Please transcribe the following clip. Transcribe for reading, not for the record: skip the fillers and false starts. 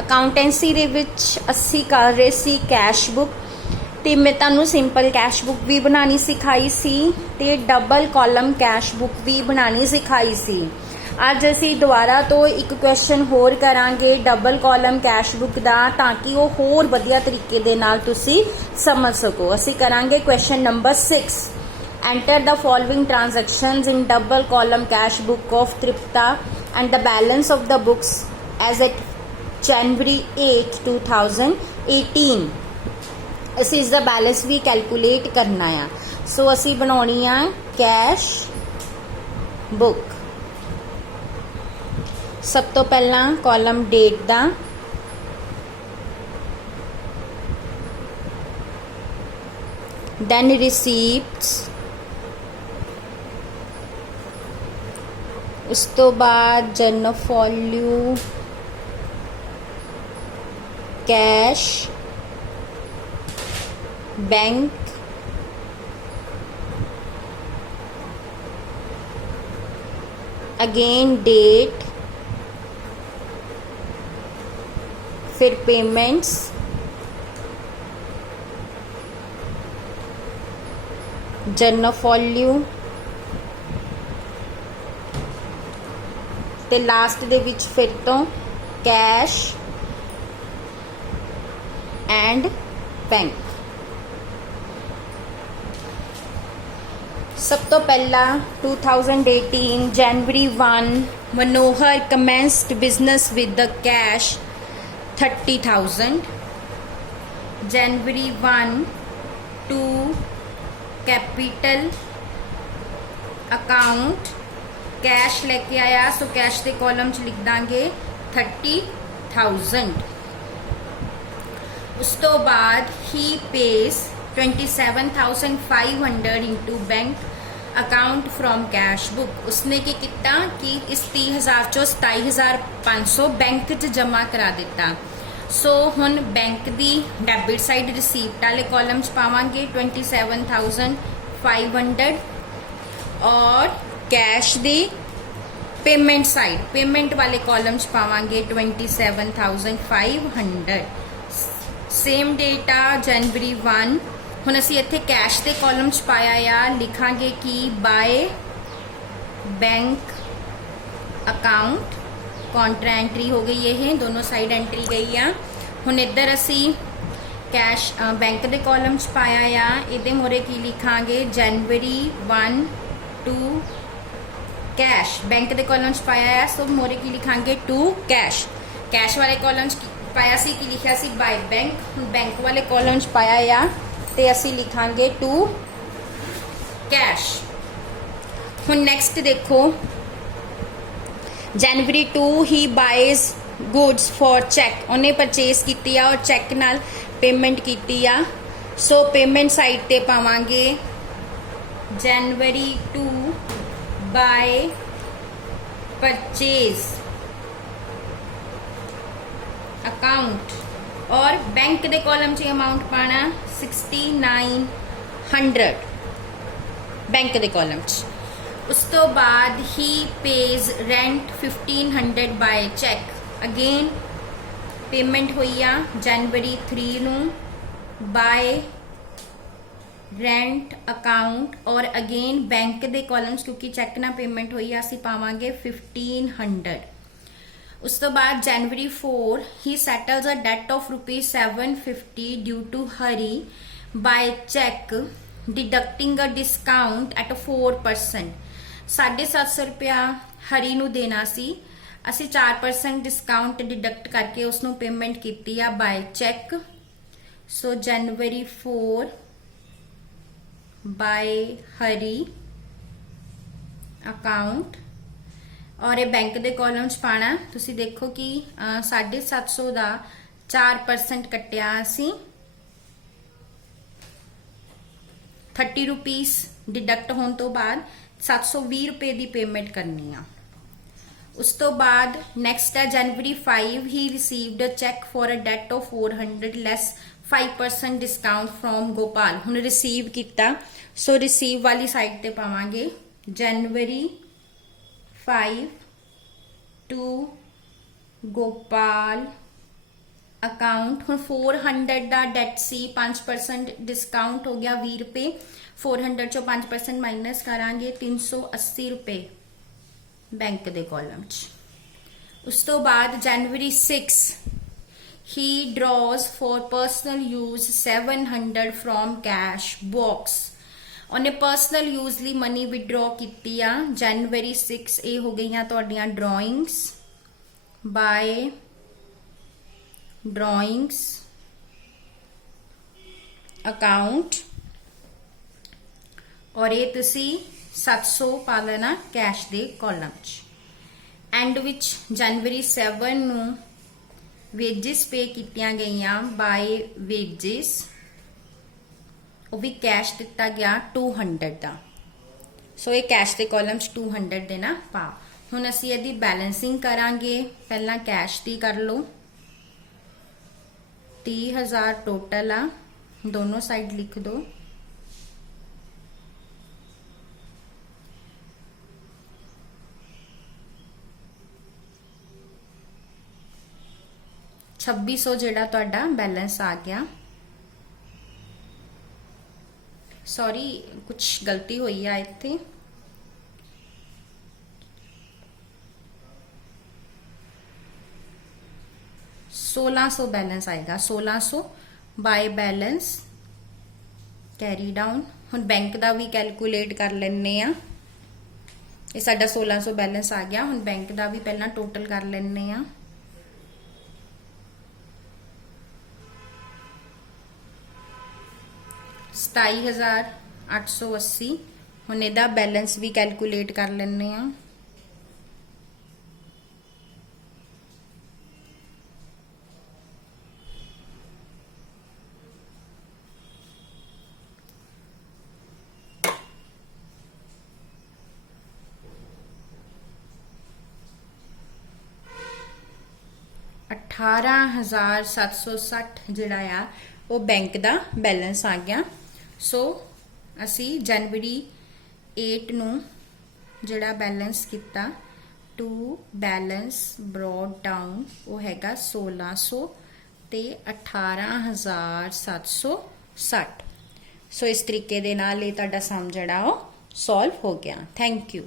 Accountancy ਦੇ ਵਿੱਚ ਅਸੀਂ ਕਰ ਰਹੇ ਸੀ ਕੈਸ਼ ਬੁੱਕ ਤੇ ਮੈਂ ਤੁਹਾਨੂੰ ਸਿੰਪਲ ਕੈਸ਼ ਬੁੱਕ ਵੀ ਬਣਾਉਣੀ ਸਿਖਾਈ ਸੀ ਤੇ ਡਬਲ ਕਾਲਮ ਕੈਸ਼ ਬੁੱਕ ਵੀ ਬਣਾਉਣੀ ਸਿਖਾਈ ਸੀ। ਅੱਜ ਅਸੀਂ ਦੁਬਾਰਾ ਤੋਂ ਇੱਕ ਕੁਐਸਚਨ ਹੋਰ ਕਰਾਂਗੇ ਡਬਲ ਕਾਲਮ ਕੈਸ਼ ਬੁੱਕ ਦਾ ਤਾਂ ਕਿ ਉਹ ਹੋਰ ਵਧੀਆ ਤਰੀਕੇ ਦੇ ਨਾਲ ਤੁਸੀਂ ਸਮਝ ਸਕੋ। ਅਸੀਂ ਕਰਾਂਗੇ question number 6। Enter the following transactions in double column cash book of Tripta and the balance of the books as at January 8, 2018। ਅਸੀਂ ਇਸ ਦਾ ਬੈਲੈਂਸ ਵੀ ਕੈਲਕੂਲੇਟ ਕਰਨਾ ਆ। ਸੋ ਅਸੀਂ ਬਣਾਉਣੀ ਆ ਕੈਸ਼ ਬੁੱਕ। ਸਭ ਤੋਂ ਪਹਿਲਾਂ ਕਾਲਮ ਡੇਟ ਦਾ, then receipts, ਉਸ ਤੋਂ ਬਾਅਦ general folio, cash, bank, again date, फिर पेमेंट्स, जर्नल फॉल्यू ते लास्ट दे विच फिर तो कैश एंड बैंक। सब तो पहला 2018 जनवरी 1 Manohar commenced business with the cash 30,000। जनवरी 1 2 कैपिटल अकाउंट कैश लेके आया, सो कैश के कॉलम च लिख देंगे 30,000। उस तो बाद ही pays 27,500 into bank account from cash book. उसने की किता कि इस 30,000 चो 27,500 बैंक च जमा करा दिता। सो हुन बैंक दी डेबिट साइड रिसीप्ट वाले कॉलम च पावांगे 27,500 और कैश दी पेमेंट साइड पेमेंट वाले कॉलम च पावांगे 27,500। सेम डेटा जनवरी 1। ਹੁਣ ਅਸੀਂ ਇੱਥੇ ਕੈਸ਼ ਦੇ ਕਾਲਮ 'ਚ ਪਾਇਆ ਆ, ਲਿਖਾਂਗੇ ਕਿ bye bank account Contra entry ਹੋ ਗਈ, ਇਹ ਦੋਨੋਂ ਸਾਈਡ ਐਂਟਰੀ ਗਈ ਆ। ਹੁਣ ਇੱਧਰ ਅਸੀਂ ਕੈਸ਼ ਬੈਂਕ ਦੇ ਕਾਲਮ 'ਚ ਪਾਇਆ ਆ, ਇਹਦੇ ਮੋਰੇ ਕੀ ਲਿਖਾਂਗੇ ਜਨਵਰੀ 1 2 ਕੈਸ਼। ਬੈਂਕ ਦੇ ਕਾਲਮ 'ਚ ਪਾਇਆ ਆ, ਸੋ ਮੋਰੇ ਕੀ ਲਿਖਾਂਗੇ 2 ਕੈਸ਼। ਕੈਸ਼ ਵਾਲੇ ਕਾਲਮ 'ਚ ਪਾਇਆ ਸੀ ਕੀ ਲਿਖਿਆ ਸੀ ਬਾਏ ਬੈਂਕ। ਹੁਣ ਬੈਂਕ ਵਾਲੇ ਕਾਲਮ 'ਚ ਪਾਇਆ ਆ ਤੇ ਅਸੀਂ ਲਿਖਾਂਗੇ 2 ਕੈਸ਼। ਹੁਣ ਨੈਕਸਟ ਦੇਖੋ ਜਨਵਰੀ 2 ਹੀ ਬਾਇਜ਼ ਗੁੱਡਸ ਫॉर ਚੈੱਕ। ਉਹਨੇ ਪਰਚੇਸ ਕੀਤੀ ਆ ਔਰ ਚੈੱਕ ਨਾਲ ਪੇਮੈਂਟ ਕੀਤੀ ਆ, ਸੋ ਪੇਮੈਂਟ ਸਾਈਡ ਤੇ ਪਾਵਾਂਗੇ ਜਨਵਰੀ 2 ਬਾय परचेज अकाउंट और बैंक के कॉलम च अमाउंट पाना 6900 बैंक के कॉलम च। उस तो बाद ही pays rent 1500 by cheque. Again payment हुई आ जनवरी 3 नू बाय रेंट अकाउंट और अगेन बैंक के कॉलम्स क्योंकि चैक ना पेमेंट हुई असी पावांगे 1500। उस तो बाद जनवरी 4 ही settles a debt of ₹750 due to Hari by cheque deducting a discount at 4%। 750 रुपया हरी नू देना सी, असी 4% डिस्काउंट डिडक्ट करके उसनू पेमेंट कीती आ बाय चैक। सो जनवरी 4 बाय हरी अकाउंट और ये बैंक के कॉलम च पाना। तुसी देखो कि 750 का 4% कटिया असी 30 रुपीस डिडक्ट होने तो बाद 720 रुपए की पेमेंट करनी आ। उस तो बाद नैक्सट है जनवरी 5 ही received a cheque for a debt of 400 less 5% discount from Gopal. हुण रिसीव किया, सो रिसीव वाली साइड ते पावांगे जनवरी 5 टू गोपाल अकाउंट हुण 400 का डेट सी 5% डिस्काउंट हो गया 20 रुपए 400 चो 5% माइनस करांगे 380 रुपए बैंक के कॉलम च। उस तो बाद जनवरी 6 he draws for personal use 700 from cash box ਉਹਨੇ personal use ਲਈ money withdraw ਕੀਤੀ ਆ January 6 ਇਹ ਹੋ ਗਈਆਂ ਤੁਹਾਡੀਆਂ drawings by drawings account और ये तुसी 700 पा लेना कैश दे कॉलम च। एंड विच जनवरी 7 नू वेजिस पे कीतियां गईयां बाय वेजिस वो भी कैश दिता गया 200 का सो ये कैश दे कॉलम च 200 देना पा। हुण असी इहदी बैलेंसिंग करांगे पहला कैश दी कर लो 30,000 टोटल आ दोनों साइड लिख दो $2600 जेड़ा तुहाडा बैलेंस आ गया। सॉरी कुछ गलती हुई है इत्थे 1600 बैलेंस आएगा 1600 बाय बैलेंस कैरी डाउन। हुण बैंक का भी कैलकुलेट कर लेने आ ये साडा 1600 बैलेंस आ गया। हुण बैंक का भी पहला टोटल कर लेने आ 27,880। हुण इहदा बैलेंस भी कैलकुलेट कर लेने आ $18,760 जिहड़ा आ वो बैंक का बैलेंस आ गया। सो असी जनवरी 8 नू जिहड़ा बैलेंस किता टू बैलेंस ब्रॉड डाउन वो हैगा 1600 ते 18,760। सो इस तरीके दे नाल ये तुहाडा सम जिहड़ा वो सॉल्व हो गया। Thank you.